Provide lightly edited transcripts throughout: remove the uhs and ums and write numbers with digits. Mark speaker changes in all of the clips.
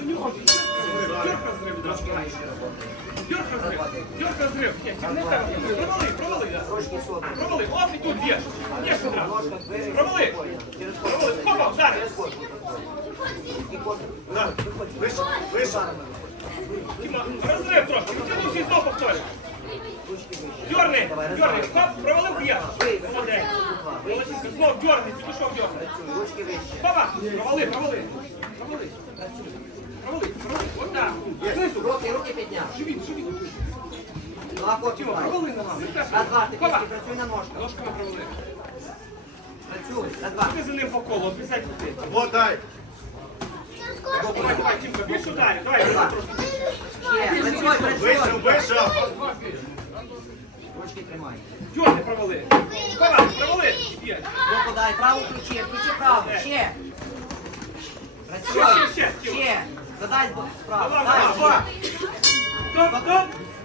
Speaker 1: нього. Дерг розрив, да. Дерг розрив. Дерг розрив. Тягни себе. Провали. Провали. Оп, і тут б'єш. Б'єш одразу. Провали. Опа, вдарив.
Speaker 2: Вище.
Speaker 1: Тіма, розрив трошки. Втягнувся і знов повторюй. Дьорни. Хоп, провалив, б'єш. Молодець. Молодець. Знов дьорни, пішов дьорни. Опа, провали. От так. Знизу.
Speaker 3: Руки підняв.
Speaker 1: Живіт.
Speaker 3: Лапоть.
Speaker 1: Тіма, провали ногами.
Speaker 3: На два, ти пішки, працюй на ножках.
Speaker 1: Ножками провали.
Speaker 3: Працюй, на два.
Speaker 1: Ти за ним по колу, обов'язково ти.
Speaker 2: Вот дай.
Speaker 1: Давай, Тімка, більше ударів. Давай, трошки.
Speaker 3: Ще, працюй.
Speaker 2: Вийшов.
Speaker 3: Ручки тримай.
Speaker 1: Дьорни провали. Опа, провали. Є.
Speaker 3: Руку дай, праву включи праву. Ще. Працюй. Ще. Задай справа.
Speaker 1: Давай. Стоп.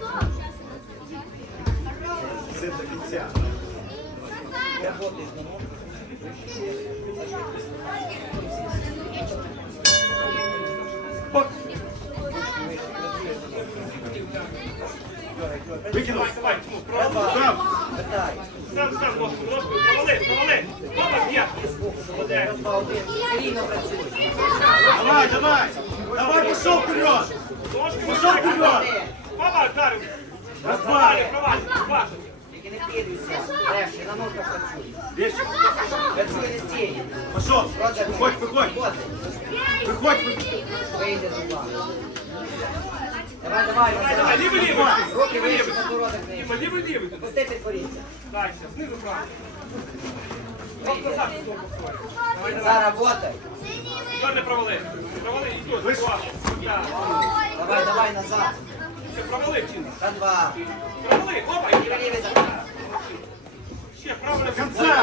Speaker 2: Син до кінця.
Speaker 3: Работаєш на ножках.
Speaker 2: Викинув.
Speaker 1: Давай, Тимур, провали.
Speaker 2: Сам.
Speaker 3: Питай.
Speaker 1: Сам, ножку, провали. Опа, є. Молодець.
Speaker 3: Раз, два, один. Серійно працюй.
Speaker 2: Давай, пішов вперед.
Speaker 1: Ножки,
Speaker 2: Пішов вперед.
Speaker 1: Опа, вдарив.
Speaker 2: Розбавив.
Speaker 1: Провали.
Speaker 3: Тільки не підуйся. Легше, на ножках працюй.
Speaker 2: Вещи.
Speaker 3: Працюй не стій.
Speaker 2: Пошел. Выходь. Выходь.
Speaker 3: Вийди туди. Давай.
Speaker 1: Давай, лівий.
Speaker 3: Руки вище, подбородок нижче.
Speaker 1: Типа, лівий.
Speaker 3: Пусти, підборіться.
Speaker 1: Дальше, знизу право. Оп, назад, потом повторюй. Давай.
Speaker 3: Заработай.
Speaker 1: Дьорни провали. Провали і тут.
Speaker 2: Вище.
Speaker 3: Давай, назад.
Speaker 1: Ще провали, Тіна.
Speaker 3: Раз, два.
Speaker 1: Провали, опа, і
Speaker 3: Лівий закон.
Speaker 1: ще правильно.
Speaker 2: Конца.